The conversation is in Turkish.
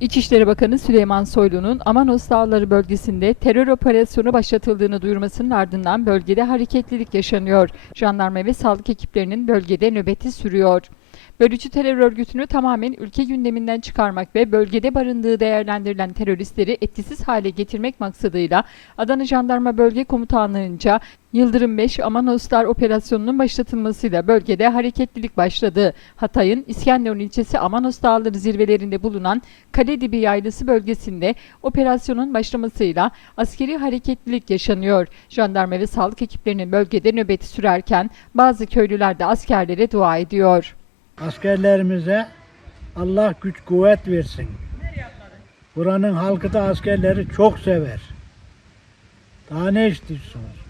İçişleri Bakanı Süleyman Soylu'nun Amanos Dağları bölgesinde terör operasyonu başlatıldığını duyurmasının ardından bölgede hareketlilik yaşanıyor. Jandarma ve sağlık ekiplerinin bölgede nöbeti sürüyor. Bölücü terör örgütünü tamamen ülke gündeminden çıkarmak ve bölgede barındığı değerlendirilen teröristleri etkisiz hale getirmek maksadıyla Adana Jandarma Bölge Komutanlığı'nca Yıldırım 5 Amanoslar operasyonunun başlatılmasıyla bölgede hareketlilik başladı. Hatay'ın İskenderun ilçesi Amanos Dağları zirvelerinde bulunan Kaledibi Yaylası bölgesinde operasyonun başlamasıyla askeri hareketlilik yaşanıyor. Jandarma ve sağlık ekiplerinin bölgede nöbeti sürerken bazı köylüler de askerlere dua ediyor. Askerlerimize Allah güç kuvvet versin. Buranın halkı da askerleri çok sever. Daha ne istiyorsunuz?